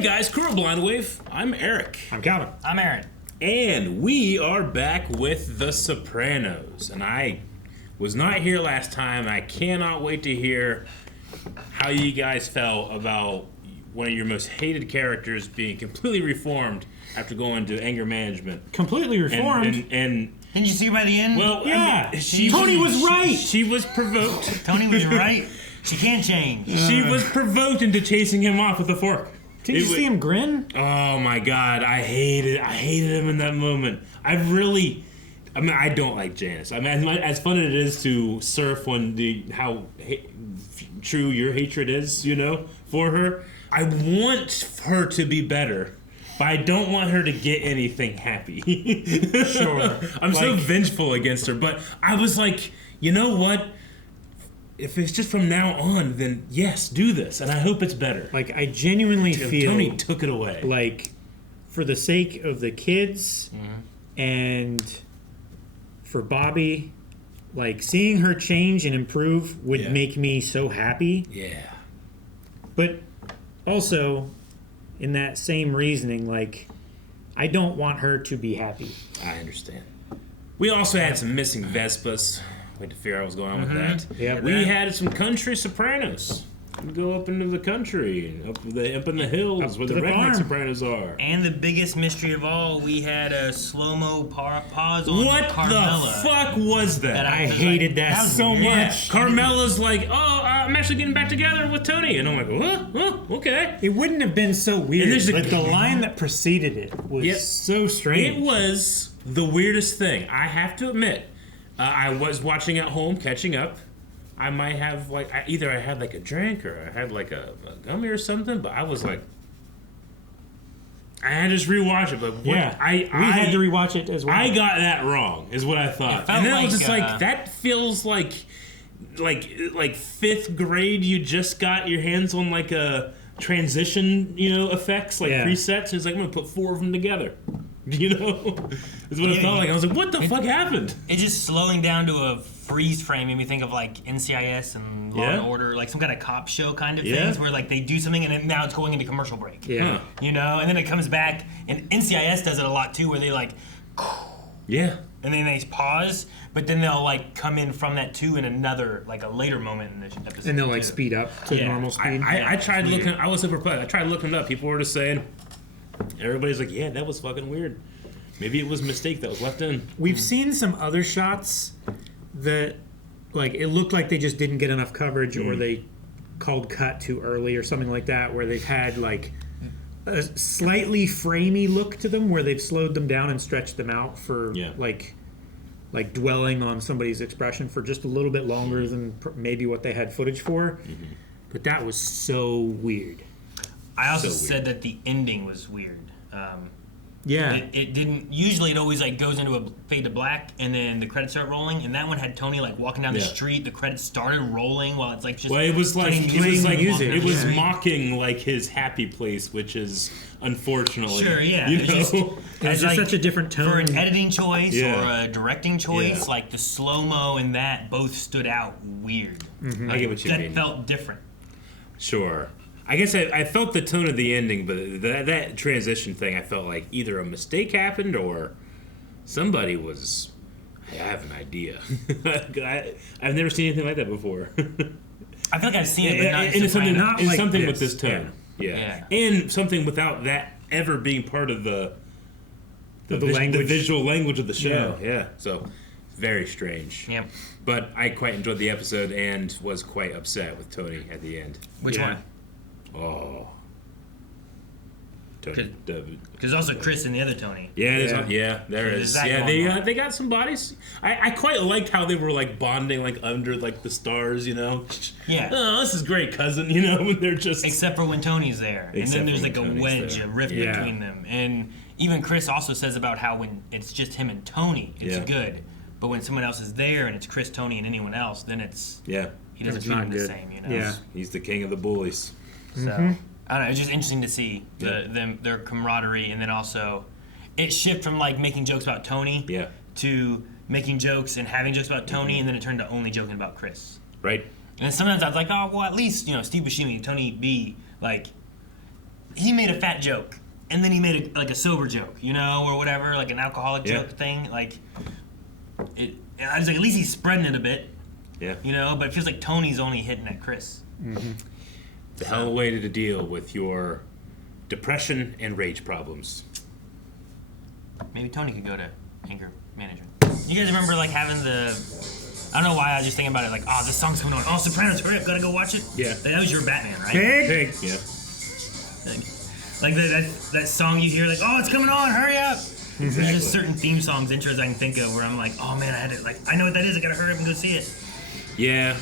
Hey guys, Crew of Blind Wave. I'm Eric. I'm Calvin. I'm Aaron. And we are back with The Sopranos. And I was not here last time. I cannot wait to hear how you guys felt about one of your most hated characters being completely reformed after going to anger management. Completely reformed? And Didn't you see by the end? well, yeah. I mean, Tony was right. She was provoked. Tony was right. She can change. She was provoked into chasing him off with a fork. Did you see him grin? Oh my god, I hated him in that moment. I don't like Janice. I mean, as fun as it is to surf on how true your hatred is, for her, I want her to be better, but I don't want her to get anything happy. Sure. I'm so vengeful against her, but I was like, you know what? If it's just from now on, then yes, do this, and I hope it's better. Like, I genuinely feel Tony took it away. Like, for the sake of the kids and for Bobby, like, seeing her change and improve would make me so happy. Yeah. But also, in that same reasoning, like, I don't want her to be happy. I understand. We also had some missing Vespas. Wait to figure out what's going on with that. Yep. We had some country Sopranos. We go up into the country, up in the hills where the redneck farm. Sopranos are. And the biggest mystery of all, we had a slow-mo pause on What Carmela. the fuck was that? I hated that so much. Carmela's like, I'm actually getting back together with Tony. And I'm like, okay. It wouldn't have been so weird, there's but the line that preceded it was so strange. It was the weirdest thing. I have to admit, I was watching at home, catching up. I might have, either I had like a drink or I had like a gummy or something, but I was like, I had to just rewatch it. But what, we had to rewatch it as well. I got that wrong, is what I thought. And then I was just like, that feels like fifth grade. You just got your hands on like a transition, effects, presets. And it's like, I'm gonna put 4 of them together. Is what it felt like. I was like, what the fuck happened? It's just slowing down to a freeze frame made me think of like NCIS and Law and Order, like some kind of cop show kind of things where like they do something and then now it's going into commercial break. Yeah. And then it comes back, and NCIS does it a lot too, where they like, Yeah. and then they pause, but then they'll like come in from that too in another, like a later moment in the episode. And they'll like speed up to normal speed. I tried looking. I was super perplexed. I tried looking it up. People were just saying. Everybody's like, yeah, that was fucking weird. Maybe it was a mistake that was left in. We've seen some other shots that, like, it looked like they just didn't get enough coverage or they called cut too early or something like that, where they've had, like, a slightly framey look to them where they've slowed them down and stretched them out for, like dwelling on somebody's expression for just a little bit longer than maybe what they had footage for. Mm-hmm. But that was so weird. I also said that the ending was weird. It didn't. Usually, it always like goes into a fade to black, and then the credits start rolling. And that one had Tony like walking down the street. The credits started rolling while it's like just. Well, it was like music. It was mocking like his happy place, which is unfortunately. Sure, yeah. It's just like, such a different tone. For an editing choice or a directing choice, like the slow mo and that both stood out weird. Mm-hmm. Like, I get what you mean. That felt different. Sure. I guess I felt the tone of the ending, but that transition thing, I felt like either a mistake happened or somebody was. I have an idea. I've never seen anything like that before. I feel like I've seen it, but not in something this. with this tone. Yeah. And something without that ever being part of the visual language of the show. Yeah. So very strange. Yep. But I quite enjoyed the episode and was quite upset with Tony at the end. Which one? Oh. Tony. Because also Chris and the other Tony. Yeah, there is. Yeah, they got some bodies. I quite liked how they were like bonding like under like the stars, Yeah. Oh, this is great, cousin, when they're just. Except for when Tony's there. And then there's like a wedge, a rift between them. And even Chris also says about how when it's just him and Tony, it's good. But when someone else is there and it's Chris, Tony, and anyone else, then it's. Yeah. He doesn't treat them the same, Yeah. He's the king of the bullies. So, I don't know, it's just interesting to see their camaraderie, and then also it shifted from like making jokes about Tony to making jokes and having jokes about Tony, and then it turned to only joking about Chris. Right. And then sometimes I was like, oh, well, at least, Steve Buscemi and Tony B, like, he made a fat joke, and then he made a sober joke, you know, or whatever, like an alcoholic joke thing. Like, I was like, at least he's spreading it a bit. Yeah. You know, but it feels like Tony's only hitting at Chris. Mm-hmm. It's a hell of a way to deal with your depression and rage problems. Maybe Tony could go to anger management. You guys remember, like, having the... I don't know why I was just thinking about it, like, oh, this song's coming on. Oh, Sopranos, hurry up, gotta go watch it. Yeah. That was your Batman, right? Pig! Yeah. Like that song you hear, like, oh, it's coming on, hurry up. Exactly. There's just certain theme songs, intros I can think of where I'm like, oh man, I know what that is, I gotta hurry up and go see it. Yeah.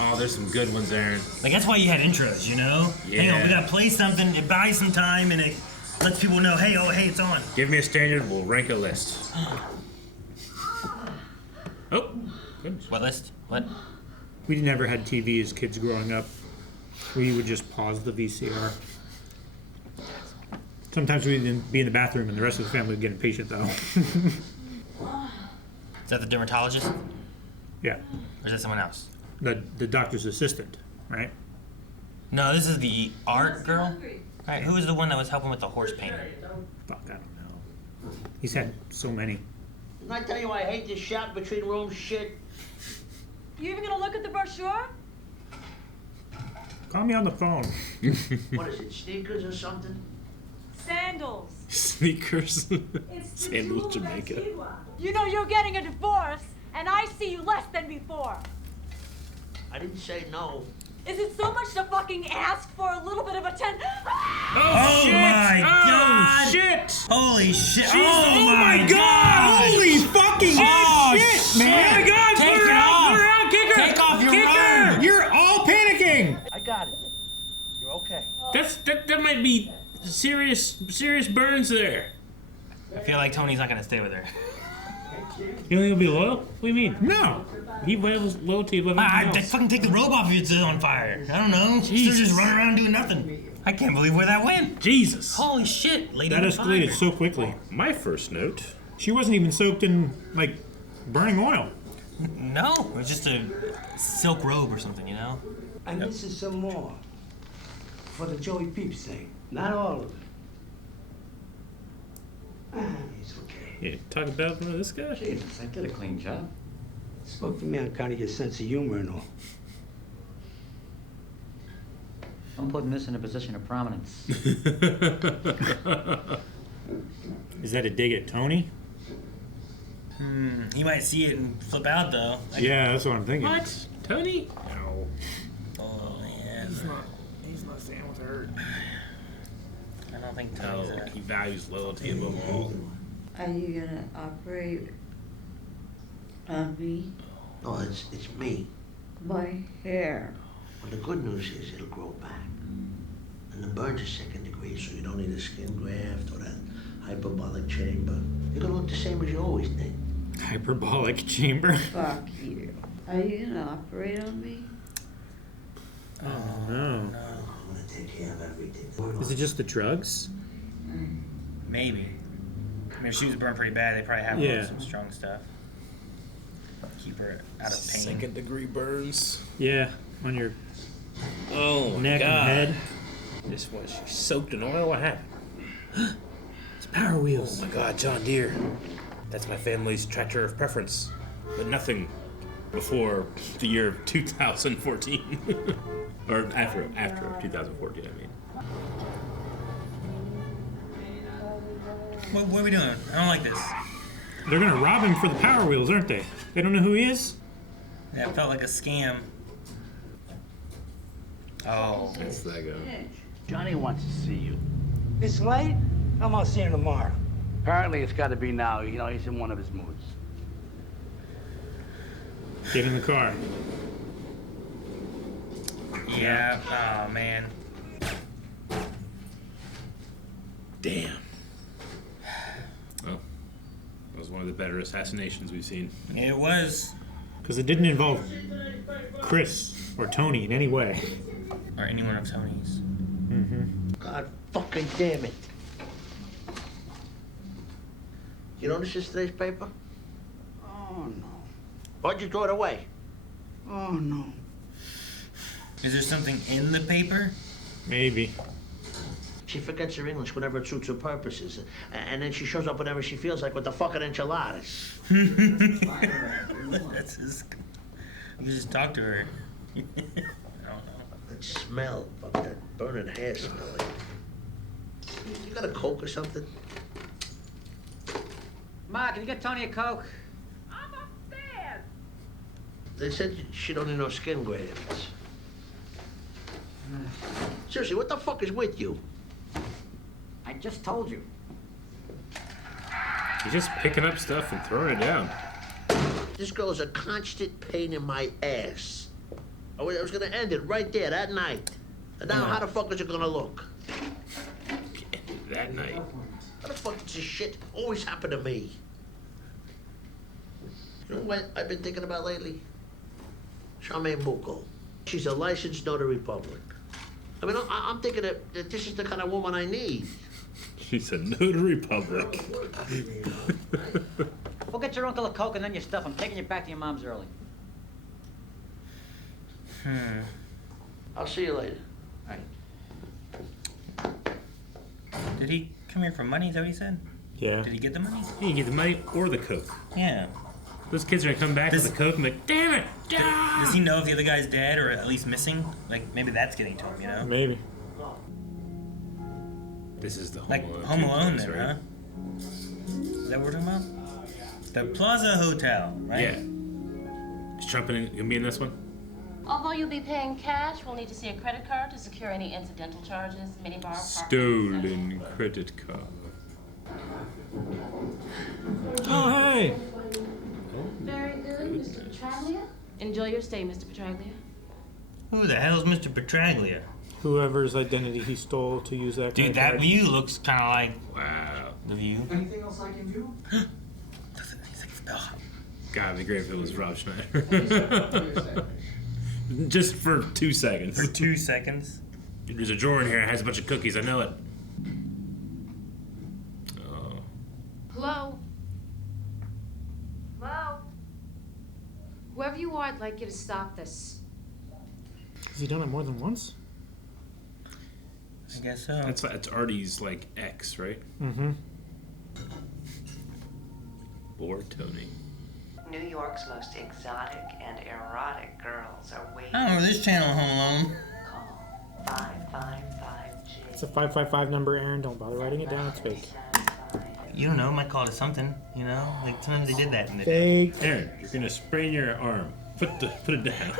Oh, there's some good ones, Aaron. Like, that's why you had intros, you know? Yeah. Hang on, we gotta play something, it buys some time, and it lets people know, hey, it's on. Give me a standard, we'll rank a list. Oh, goodness. What list? What? We never had TV as kids growing up. We would just pause the VCR. Sometimes we'd be in the bathroom and the rest of the family would get impatient, though. Is that the dermatologist? Yeah. Or is that someone else? The doctor's assistant, right? No, this is the art girl. Alright, who was the one that was helping with the horse painting? Fuck, I don't know. He's had so many. Didn't I tell you I hate this shot between rooms shit? You even gonna look at the brochure? Call me on the phone. What is it, sneakers or something? Sandals. Sneakers. It's the Sandals, jewel Jamaica. Antigua. You know you're getting a divorce, and I see you less than before. I didn't say no. Is it so much to fucking ask for a little bit of attention? Oh shit! my god! Oh, shit! Holy shit! Oh my god! Holy fucking shit, man! Oh my god! Take Put her it out! off! Put her out! Kick her! Take off your Kick robe! her! You're all panicking! I got it. You're okay. That might be serious burns there. I feel like Tony's not gonna stay with her. You think he'll be loyal? What do you mean? No! He was loyalty above everything else. Fucking take the robe off if it's on fire. I don't know. She's just running around doing nothing. I can't believe where that went. Jesus. Holy shit, lady. That on escalated fire. so quickly. My first note. She wasn't even soaked in, like, burning oil. No, it was just a silk robe or something, you know? And this is some more. For the Joey Peeps thing. Not all of it. It's okay. Yeah, talk about this guy? Jesus, I did a clean job. Spoke to me on kind of your sense of humor and all. I'm putting this in a position of prominence. Is that a dig at Tony? He might see it and flip out, though. Yeah, that's what I'm thinking. What? Tony? No. Oh, yeah. He's not staying with her. I don't think No, Tony's he values loyalty above all. Are you gonna operate on me? No, it's me. My hair. Well, the good news is it'll grow back. And the burns are second degree, so you don't need a skin graft or that hyperbolic chamber. You're gonna look the same as you always did. Hyperbolic chamber? Fuck you. Are you gonna operate on me? Oh, no. I'm gonna take care of everything. Is it just the drugs? Maybe. I mean, if she was burned pretty bad, they probably have Yeah. some strong stuff. Keep her out of pain. Second degree burns. Yeah, on your Oh my neck god. and head. This was soaked in oil. What happened? It's Power Wheels. Oh my god, John Deere. That's my family's tractor of preference. But nothing before the year 2014. Or after 2014, I mean. What are we doing? I don't like this. They're gonna rob him for the Power Wheels, aren't they? They don't know who he is? That felt like a scam. Oh. That's that guy. Johnny wants to see you. It's late? I'm gonna see him tomorrow. Apparently, it's got to be now. You know, he's in one of his moods. Get in the car. Yeah. Oh, man. Damn. Well, that was one of the better assassinations we've seen. It was. Because it didn't involve Chris or Tony in any way. Or any one of Tony's. God fucking damn it. You notice yesterday's paper? Oh, no. Why'd you throw it away? Oh, no. Is there something in the paper? Maybe. She forgets her English whenever it suits her purposes. And then she shows up whenever she feels like with the fucking enchiladas. That's his... You just talk to her. I don't know. That smell, fuck that burning hair smell. You got a Coke or something? Ma, can you get Tony a Coke? I'm upstairs. They said she don't need no skin grafts. Seriously, what the fuck is with you? I just told you. He's just picking up stuff and throwing it down. This girl is a constant pain in my ass. I was gonna end it right there that night. And now how the fuck is it gonna look? That night. How the fuck does this shit always happen to me? You know what I've been thinking about lately? Charmaine Bucco. She's a licensed notary public. I mean, I'm thinking that this is the kind of woman I need. She's a notary public. Go get your uncle a Coke and then your stuff. I'm taking you back to your mom's early. I'll see you later. All right. Did he come here for money? Is that what he said? Yeah. Did he get the money? You can get the money or the Coke. Yeah. Those kids are gonna come back with the Coke and be like, damn it! Does he know if the other guy's dead or at least missing? Like, maybe that's getting to him, you know? Maybe. This is the Home Like, Alone. Home Alone place, then, right? huh? Is that what we're talking about? The Plaza Hotel, right? Yeah. Is Trump gonna be in this one? Although you'll be paying cash, we'll need to see a credit card to secure any incidental charges, minibar, parking. Stolen credit card. Oh, hey! Very good, Mr. Petraglia. Enjoy your stay, Mr. Petraglia. Who the hell's Mr. Petraglia? Whoever's identity he stole to use that. Dude, that view looks kind of like Wow. the view. Anything else I can do? God, it'd be great if it was Rob Schneider. Just for 2 seconds. For 2 seconds. There's a drawer in here that has a bunch of cookies. I know it. Oh. Hello? Hello? Whoever you are, I'd like you to stop this. Has he done it more than once? I guess so. That's Artie's, like, ex, right? Mm-hmm. Or Tony. New York's most exotic and erotic girls are waiting. I don't know this channel, Home Alone. Call 555J. It's a 555 number, Aaron. Don't bother writing it down. It's fake. You don't know, might call it something, you know? Like, sometimes they did that in the Fake. Aaron, you're gonna sprain your arm. Put it down.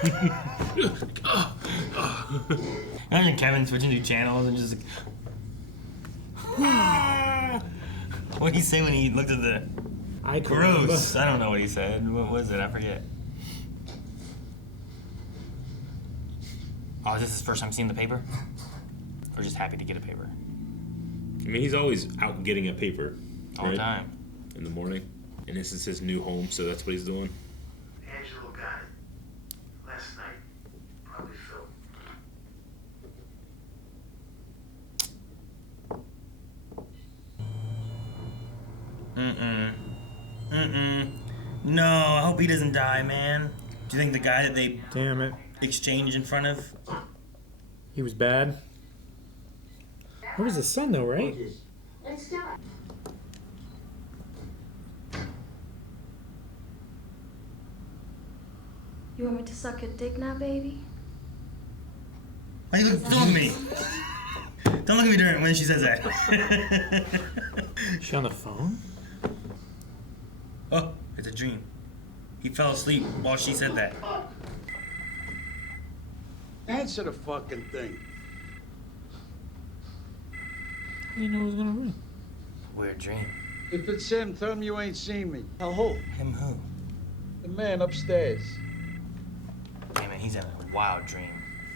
Imagine Kevin switching to channels and just like... What did he say when he looked at the... Gross. I don't know what he said. What was it? I forget. Oh, is this his first time seeing the paper? Or just happy to get a paper? I mean, he's always out getting a paper. All the time. In the morning. And this is his new home, so that's what he's doing. Angelo got it. Last night. Probably Phil. No, I hope he doesn't die, man. Do you think the guy that they Damn it. exchanged in front of? He was bad. What was his son, though, right? Let's do it. You want me to suck your dick now, baby? Why you look at me? Don't look at me during when she says that. Is she on the phone? Oh, it's a dream. He fell asleep while she said that. Answer the fucking thing. How do you know it was gonna ring? Weird dream. If it's him, tell him you ain't seen me. Hell, who? Him who? The man upstairs. Hey man, he's having a wild dream.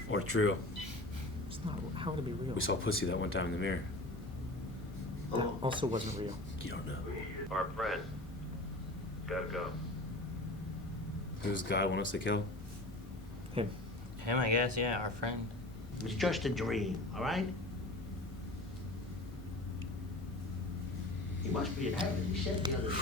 Or true. It's not. How would it be real? We saw pussy that one time in the mirror. That also wasn't real. You don't know. Our friend. Gotta go. Who's God want us to kill? Him. Him, I guess, yeah, our friend. It was just a dream, all right? He must be in heaven. He said the other side.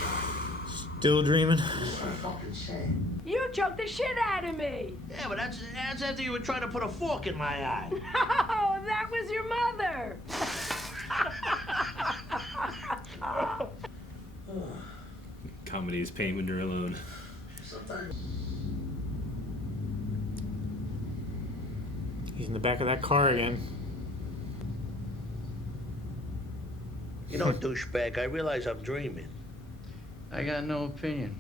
Still dreaming? That's what I fucking said. You choked the shit out of me. Yeah, but that's after you were trying to put a fork in my eye. Oh, that was your mother. comedy is paying when you're alone. Sometimes. He's in the back of that car again. You know, douchebag, I realize I'm dreaming. I got no opinion.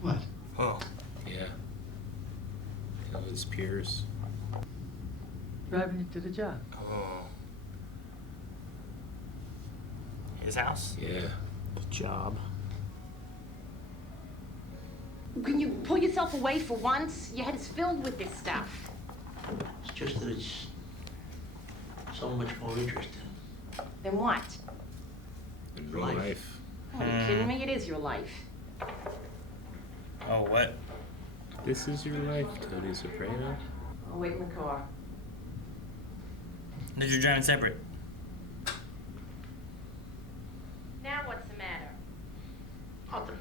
What? Oh. Yeah. His peers. Driving you to the job. Oh. His house? Yeah. The job. Can you pull yourself away for once? Your head is filled with this stuff. It's just that it's so much more interesting. Then what? In real life. Oh, are you kidding me? It is your life. Oh, what? This is your life, Tony Soprano. I'll wait in the car. That you're driving separate. Now what's the matter? Nothing.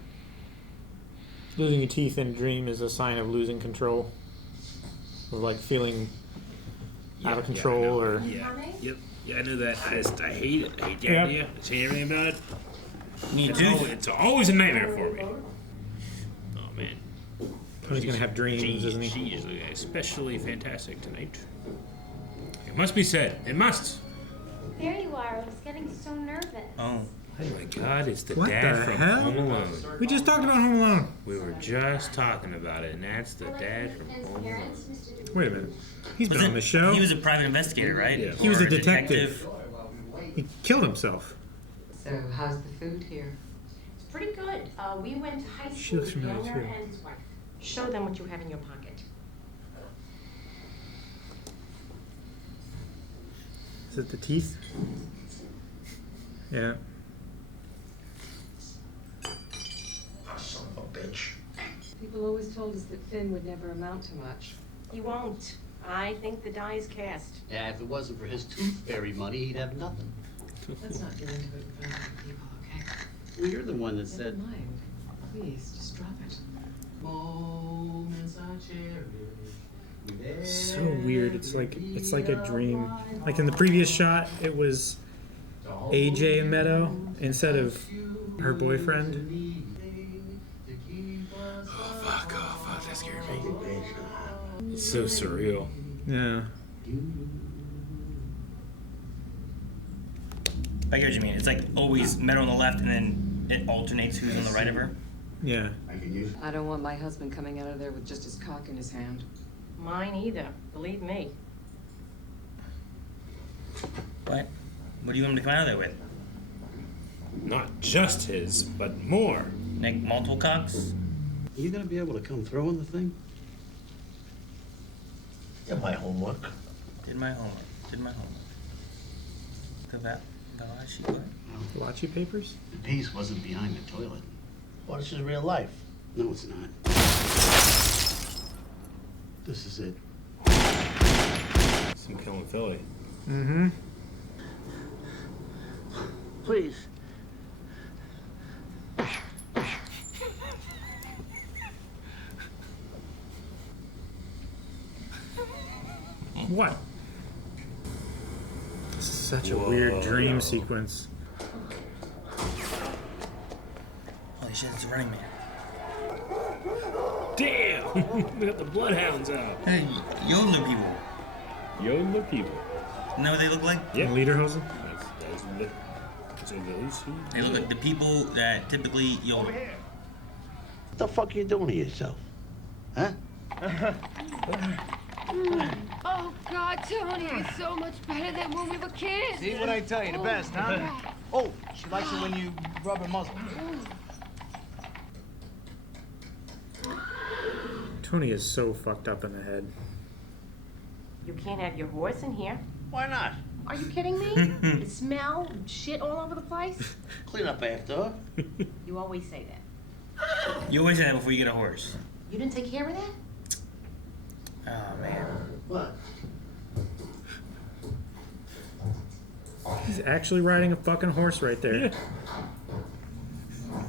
Losing your teeth in a dream is a sign of losing control. Of like feeling out of control or... Yeah. Yep. Yeah, I know that. I hate it. I hate the idea. I hate everything about it. It's always a nightmare for me. Oh, man. Tony's going to have dreams, isn't he? She is especially fantastic tonight. It must be said. It must. There you are. I was getting so nervous. Oh. Oh my God, it's the What dad the from hell? Home Alone. We just talked about Home Alone. We were just talking about it, and that's the dad from Home Alone. Wait a minute. He's been on the show. He was a private investigator, right? Yeah. He was Or a detective. He killed himself. So, how's the food here? It's pretty good. We went to high She school looks with the familiar, owner too. and his wife. Show them what you have in your pocket. Is it the teeth? Yeah. Son of a bitch. People always told us that Finn would never amount to much. He won't. I think the die is cast. Yeah, if it wasn't for his tooth fairy money, he'd have nothing. Let's not get into it in front of other people, okay? Well, you're the one that Never said... mind. Please, just drop it. Moments I cherish. So weird. It's like a dream. Like in the previous shot, it was AJ and Meadow instead of her boyfriend. Oh, fuck, that scared me. It's so surreal. Yeah. I get what you mean. It's like always Meadow on the left, and then it alternates who's on the right of her. Yeah. I don't want my husband coming out of there with just his cock in his hand. Mine either. Believe me. What? What do you want him to come out of there with? Not just his, but more. Like multiple cocks? Are you gonna be able to come throw in the thing? Did my homework. Did my homework. The Valachi what? Valachi papers? The piece wasn't behind the toilet. Well, this is real life. No, it's not. This is it. Some killing Philly. Mm-hmm. Please. What? Such a weird dream sequence. Holy shit, it's Running Man. Damn! We got the bloodhounds out. Hey, Yodeler people. Yodeler people. Know what they look like? Yeah. Lederhosen? They look like the people that typically yodel. What the fuck are you doing to yourself? Huh? Oh, God, Tony, it's so much better than when we were kids. See what I tell you, the best, huh? Oh, she likes it when you rub her muzzle. Tony is so fucked up in the head. You can't have your horse in here. Why not? Are you kidding me? The smell, shit all over the place. Clean up after her. You always say that. You always say that before you get a horse. You didn't take care of that? Oh, man. What? He's actually riding a fucking horse right there. Yeah.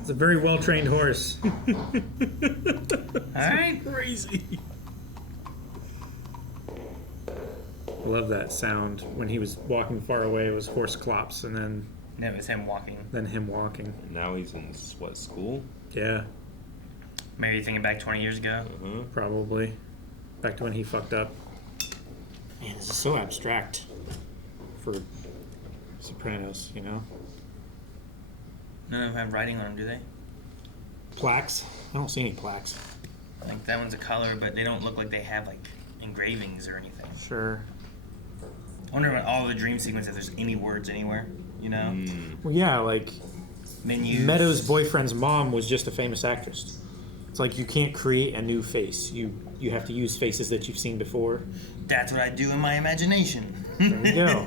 It's a very well-trained horse. Alright. Crazy. I love that sound. When he was walking far away, it was horse clops, and then No, it was him walking. than him walking. And now he's in, what, school? Yeah, Maybe thinking back 20 years ago. probably. Back to when he fucked up. Man, this is so abstract for Sopranos, you know? None of them have writing on them, do they? Plaques? I don't see any plaques. Like, that one's a color, but they don't look like they have, like, engravings or anything. Sure. I wonder about all the dream sequences, if there's any words anywhere, you know? Well, yeah, like, Menus. Meadows' boyfriend's mom was just a famous actress. It's like you can't create a new face. You have to use faces that you've seen before. That's what I do in my imagination. There you go.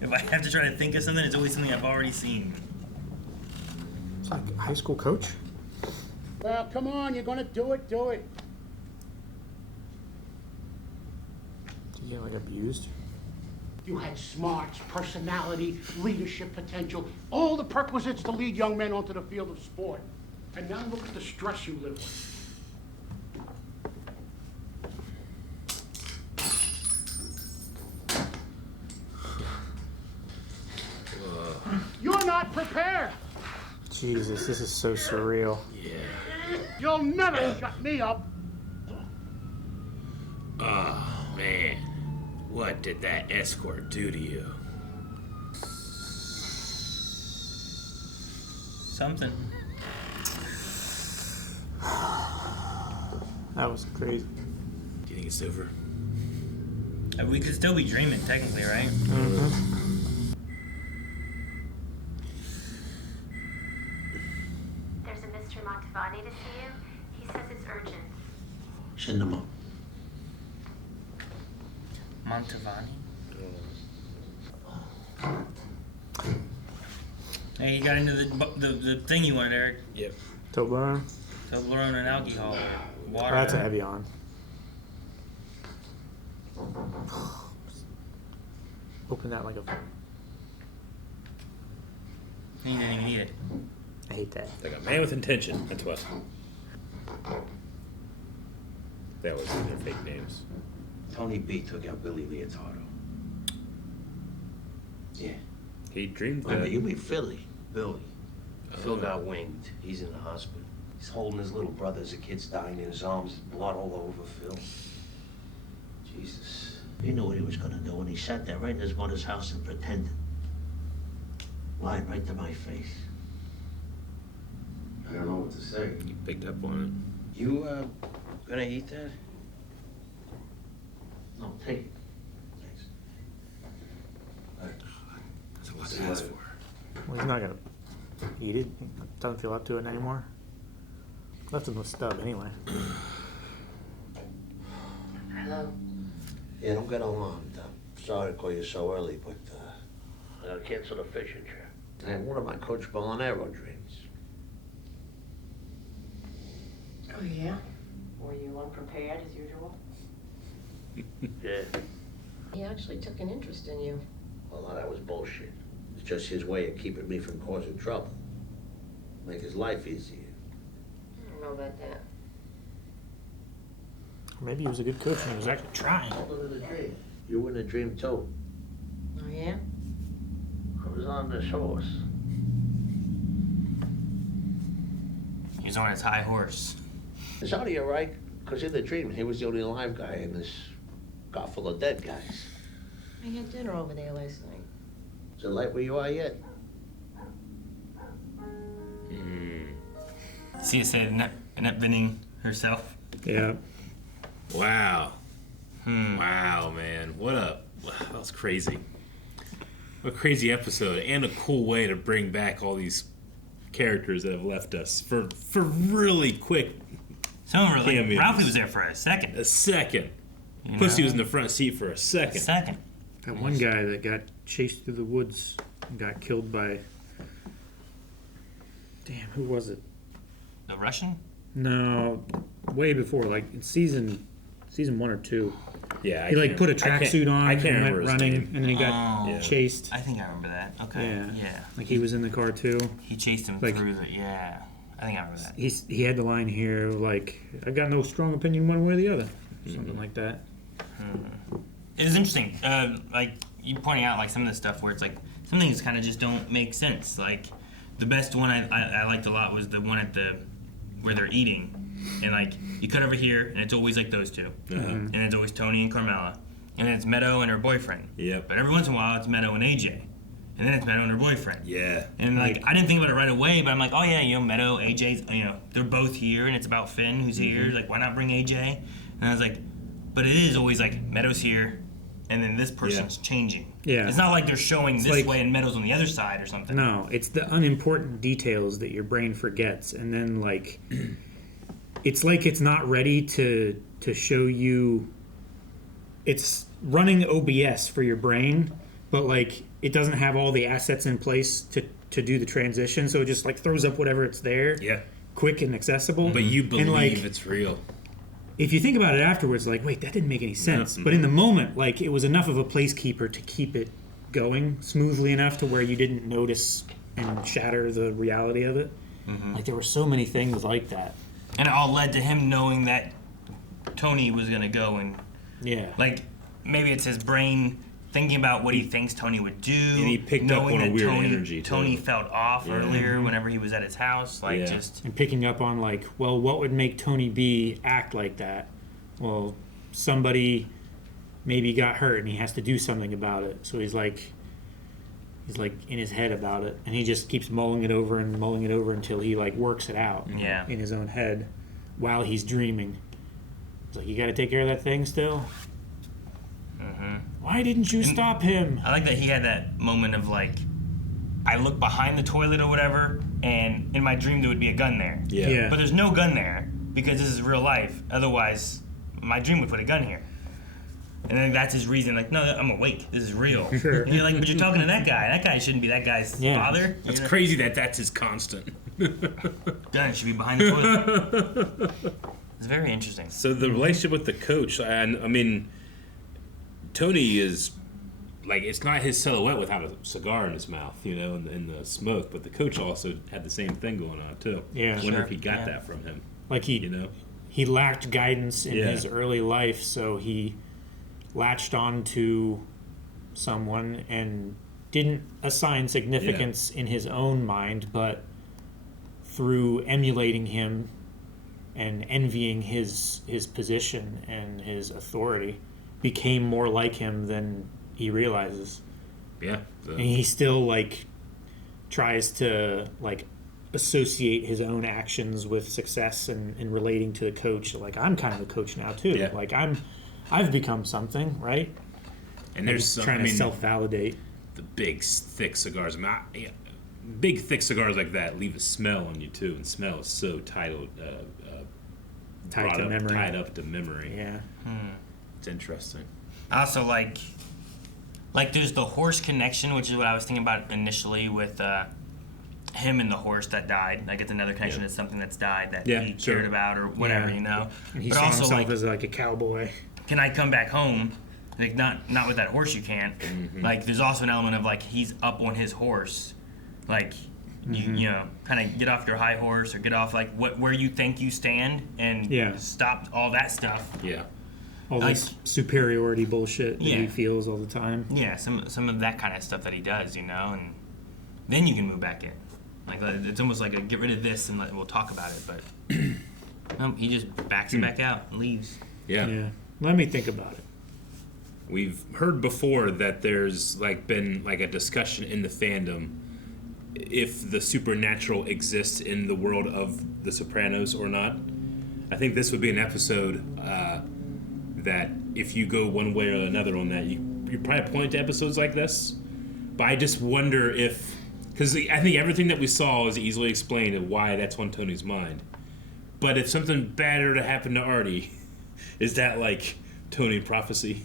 If I have to try to think of something, it's always something I've already seen. It's like a high school coach. Well, come on, you're gonna do it, do it. Did you get, like, abused? You had smarts, personality, leadership potential, all the perquisites to lead young men onto the field of sport. And now look at the stress you live with. You're not prepared. Jesus, this is so surreal. You'll never shut me up. Oh, man. What did that escort do to you? Something. That was crazy. Do you think it's over? We could still be dreaming, technically, right? There's a Mr. Montavani to see you. He says it's urgent. Send him up. Montavani? Hey, you got into the thing you wanted, Eric. Yep. Toblerone? Toblerone and alcohol. Water. Oh, that's a Evian. Open that like a... You didn't even eat it. I hate that. Like a man with intention. That's what. They always use their fake names. Tony B took out Billy Leotardo. Yeah. He dreamed Wait a that. minute, you mean Philly? Billy. Phil got winged. He's in the hospital. He's holding his little brother as the kid's dying in his arms. Blood all over Phil. Jesus. He knew what he was gonna do, and he sat there right in his mother's house and pretended. Lied right to my face. I don't know what to say. You picked up on You, gonna eat that? No, take it. Thanks. That's a lot to ask for. Well, he's not gonna eat it. Doesn't feel up to it anymore. Left him with stub anyway. Hello. Yeah, don't get alarmed. I'm sorry to call you so early, but I gotta cancel the fishing trip. I had one of my Coach Bolanero dreams. Oh, yeah? Were you unprepared as usual? Yeah. He actually took an interest in you. Well, no, that was bullshit. It's just his way of keeping me from causing trouble. Make his life easier. I don't know about that. Maybe he was a good coach and he was actually trying. Hold on to the dream. You were in a dream too. Oh, yeah? I was on this horse. He was on his high horse. Is Artie all right? Because in the dream, he was the only live guy in this car full of dead guys. I had dinner over there last night. Is it light where you are yet? See it said Annette Bening herself. Yeah. Wow. Wow, man. What up? Wow, that was crazy. What a crazy episode. And a cool way to bring back all these characters that have left us for really quick. Some of them were like, cameos. Ralphie was there for a second. A second. You Pussy know? was in the front seat for a second. That one guy that got chased through the woods and got killed by... Damn, who was it? The Russian? No, way before, like in season 1 or 2. Yeah, he like put a tracksuit on I can't and remember went his running, name. and then he got chased. I think I remember that. Okay. Yeah, like he was in the car too. He chased him Like, through the. Yeah, I think I remember that. He had the line here like, "I got no strong opinion one way or the other," something like that. It was interesting. Like you pointing out like some of the stuff where it's like some things kind of just don't make sense. Like the best one I liked a lot was the one at where they're eating, and like you cut over here and it's always like those two, and it's always Tony and Carmela, and then it's Meadow and her boyfriend. Yep. But every once in a while it's Meadow and AJ, and then it's Meadow and her boyfriend. Yeah. And like I didn't think about it right away, but I'm like, oh yeah, you know, Meadow, AJ's, you know, they're both here, and it's about Finn who's here. Like, why not bring AJ? And I was like, but it is always like Meadow's here, and then this person's changing. Yeah. It's not like they're showing It's this like- way and Meadow's on the other side or something. No, it's the unimportant details that your brain forgets, and then like it's like it's not ready to show you. It's running OBS for your brain, but like it doesn't have all the assets in place to do the transition, so it just like throws up whatever it's there. Yeah. Quick and accessible. But you believe and, like, it's real. if you think about it afterwards, like, wait, that didn't make any sense. No. But in the moment, like, it was enough of a placekeeper to keep it going smoothly enough to where you didn't notice and shatter the reality of it. Like, there were so many things like that. And it all led to him knowing that Tony was gonna go, and like maybe it's his brain thinking about what he thinks Tony would do. And he picked up knowing on a that weird Tony, energy, too. Tony felt off earlier whenever he was at his house. Like just And picking up on, like, well, what would make Tony B act like that? Well, somebody maybe got hurt and he has to do something about it. So he's like in his head about it, and he just keeps mulling it over until he like works it out in his own head while he's dreaming. It's like, you got to take care of that thing still. Why didn't you stop him? I like that he had that moment of like, I look behind the toilet or whatever, and in my dream there would be a gun there. Yeah. But there's no gun there because this is real life. Otherwise, my dream would put a gun here. And then that's his reason, like, no, I'm awake. This is real. Sure. And you're like, but you're talking to that guy. That guy shouldn't be that guy's father. That's crazy that's his constant. Gun should be behind the toilet. It's very interesting. So the relationship with the coach, and I mean, Tony is like, it's not his silhouette without a cigar in his mouth, you know, and the smoke. But the coach also had the same thing going on too. Yeah. I wonder if he got that from him. Like he lacked guidance in his early life, so he latched on to someone and didn't assign significance in his own mind, but through emulating him and envying his position and his authority, became more like him than he realizes. Yeah. And he still like tries to like associate his own actions with success and relating to the coach. Like, I'm kind of a coach now too. Yeah. Like I've become something, right? And there's trying to self-validate. The big thick cigars. Big thick cigars like that leave a smell on you too, and smell is so tied up to memory. Yeah. It's interesting. Also, like there's the horse connection, which is what I was thinking about initially with him and the horse that died. Like, it's another connection to something that's died that he cared about or whatever, you know. And he but saw also, himself like, as like a cowboy. Can I come back home? Like, not with that horse, you can't. Like, there's also an element of like he's up on his horse, like you know, kind of get off your high horse or get off like where you think you stand and stop all that stuff. Yeah. All this superiority bullshit that he feels all the time. Yeah, some of that kind of stuff that he does, you know, and then you can move back in. Like, it's almost like a get rid of this and we'll talk about it, but no, he just backs it back out and leaves. Yeah. Let me think about it. We've heard before that there's like been like a discussion in the fandom if the supernatural exists in the world of the Sopranos or not. I think this would be an episode that if you go one way or another on that, you probably point to episodes like this. But I just wonder if, because I think everything that we saw is easily explained of why that's on Tony's mind. But if something bad were to happen to Artie, is that like Tony prophecy?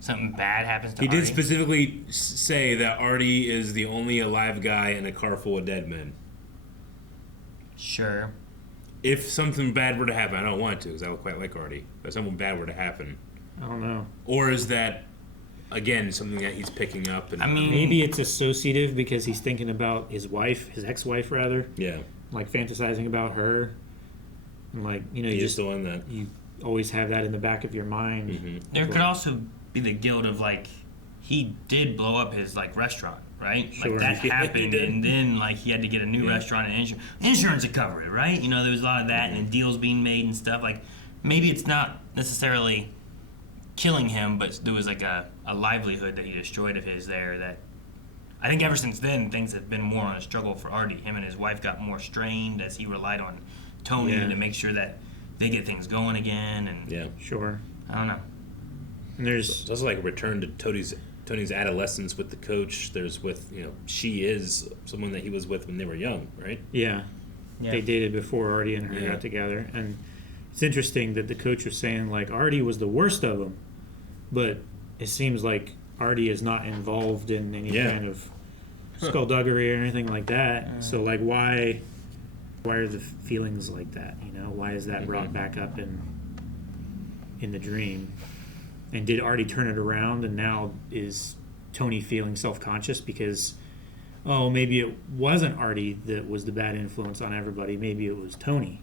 Something bad happens to He Artie? did specifically say that Artie is the only alive guy in a car full of dead men. Sure. If something bad were to happen, I don't want to because I quite like Artie. But if something bad were to happen, I don't know. Or is that again something that he's picking up? And I mean, maybe it's associative because he's thinking about his wife, his ex-wife rather. Yeah. Like fantasizing about her, and like you you always have that in the back of your mind. There could also be the guilt of like he did blow up his like restaurant, right? Sure. Like that Yeah, happened, he did. and then like he had to get a new restaurant and insurance to cover it, right? You know, there was a lot of that, and deals being made and stuff. Like maybe it's not necessarily killing him, but there was like a livelihood that he destroyed of his there. That I think ever since then things have been more on a struggle for Artie. Him and his wife got more strained as he relied on Tony to make sure that they get things going again. And Sure. I don't know. And there's It's also like a return to Tony's adolescence with the coach. There's she is someone that he was with when they were young, right? Yeah. They dated before Artie and her Yeah. got together. And it's interesting that the coach was saying, like, Artie was the worst of them. But it seems like Artie is not involved in any kind of skullduggery or anything like that. So, like, why are the feelings like that, you know? Why is that brought back up in the dream? And did Artie turn it around, and now is Tony feeling self-conscious because, oh, maybe it wasn't Artie that was the bad influence on everybody. Maybe it was Tony.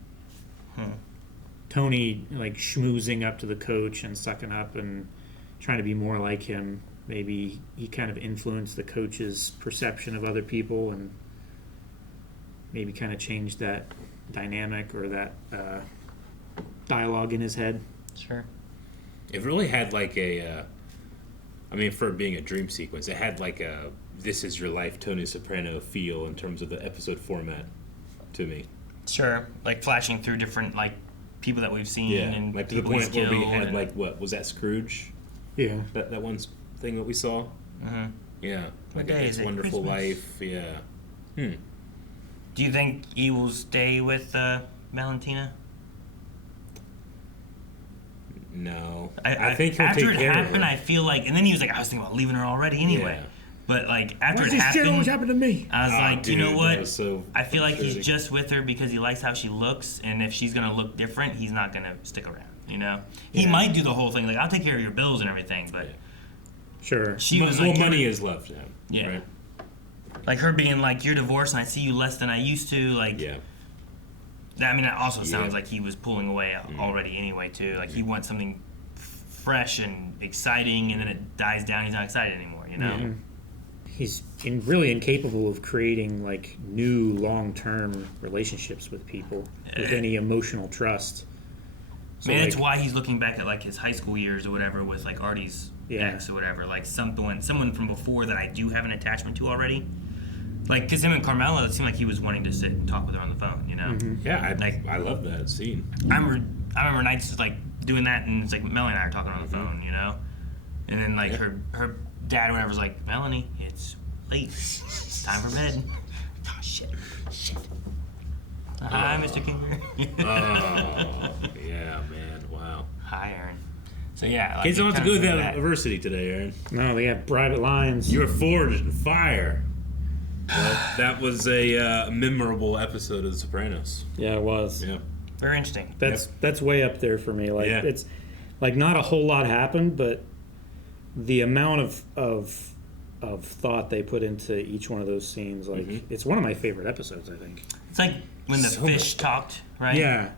Tony, like, schmoozing up to the coach and sucking up and trying to be more like him. Maybe he kind of influenced the coach's perception of other people and maybe kind of changed that dynamic or that dialogue in his head. Sure. It really had like for being a dream sequence, it had like a "This Is Your Life" Tony Soprano feel in terms of the episode format to me. Sure, like flashing through different like people that we've seen and like to the people he's point where we killed had and- like what was that Scrooge? Yeah, that one thing that we saw. Yeah, What like day It's is it? Wonderful Christmas? Life. Yeah. Do you think he will stay with Valentina? No, I think he'll after take it care happened, of her. I feel like, and then he was like, I was thinking about leaving her already anyway. Yeah. But like after Why it does this shit always happened, happen to me? I was like, dude, you know that what? was so I feel like he's frustrating. just with her because he likes how she looks, and if she's gonna look different, he's not gonna stick around. You know, he might do the whole thing like I'll take care of your bills and everything, but Sure. she was More like, money is left to him. Yeah. Right? like her being like, you're divorced and I see you less than I used to. Like, I mean, that also sounds like he was pulling away already anyway too. Like he wants something fresh and exciting, and then it dies down. He's not excited anymore. You know. He's really incapable of creating like new long-term relationships with people with any emotional trust. So, Maybe that's why he's looking back at like his high school years or whatever with like Artie's Yeah. ex or whatever, like someone from before that I do have an attachment to already. Like, because him and Carmela, it seemed like he was wanting to sit and talk with her on the phone, you know? Yeah, I love that scene. I remember nights just like doing that, and it's like Melanie and I are talking on the phone, you know? And then like her dad or whatever was like, Melanie, it's late. It's time for bed. Oh, shit. Hi, Mr. Kinger. Yeah, man. Wow. Hi, Aaron. So yeah, like, Kids don't have to go to kinda that university today, Aaron. No, they have private lines. You were forged in fire. Well, that was a memorable episode of The Sopranos. Yeah, it was. Yeah. Very interesting. That's way up there for me. Like it's like not a whole lot happened, but the amount of thought they put into each one of those scenes, like it's one of my favorite episodes, I think. It's like when the fish talked, right? Yeah.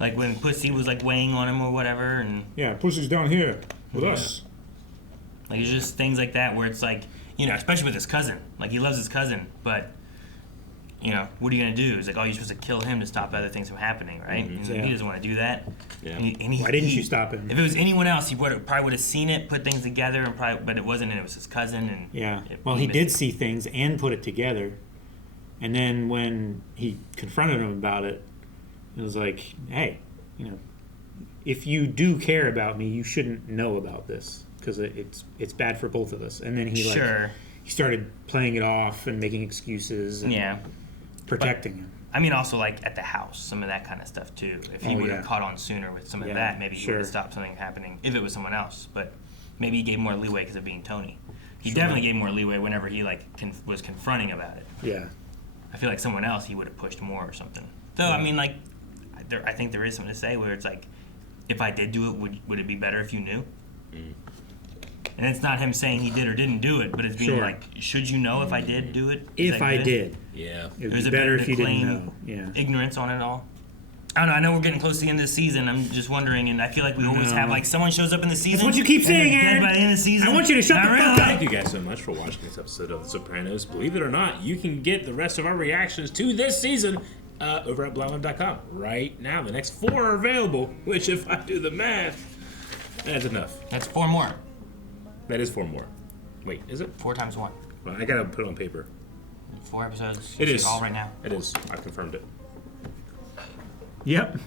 Like when Pussy was like weighing on him or whatever, and Yeah, Pussy's down here with us. like it's just things like that where it's like, you know, especially with his cousin. Like he loves his cousin, but you know, what are you gonna do? It's like, oh, you're supposed to kill him to stop other things from happening, right? And Yeah. he doesn't want to do that. Yeah. Why didn't you stop him? If it was anyone else, he probably would have seen it, put things together, and but it wasn't, and it was his cousin. And Yeah. Well, he did see things and put it together. And then when he confronted him about it, it was like, hey, you know, if you do care about me, you shouldn't know about this because it's bad for both of us. And then he he started playing it off and making excuses and protecting him. I mean, also like at the house, some of that kind of stuff too. If he would have caught on sooner with some of that, maybe he would have stopped something happening if it was someone else. But maybe he gave more leeway because of being Tony. He definitely gave more leeway whenever he like was confronting about it. Yeah. I feel like someone else he would have pushed more or something. Though I mean, like, I think there is something to say where it's like, if I did do it, would it be better if you knew? And it's not him saying he did or didn't do it, but it's being like, should you know if I did do it? Is If that I good? did. Yeah. It would Is be it better to if you didn't claim know. Yeah. ignorance on it all? I don't know. I know we're getting close to the end of the season. I'm just wondering, and I feel like we always have like someone shows up in the season. That's what you keep saying, Aaron. By the end of the season, I want you to shut the fuck up. Thank you guys so much for watching this episode of The Sopranos. Believe it or not, you can get the rest of our reactions to this season over at blowin.com right now. The next 4 are available, which if I do the math, that's enough. That's 4 more. That is 4 more. Wait, is it? 4 times 1. Well, I gotta put it on paper. 4 episodes. It is. All right now. It is. I confirmed it. Yep.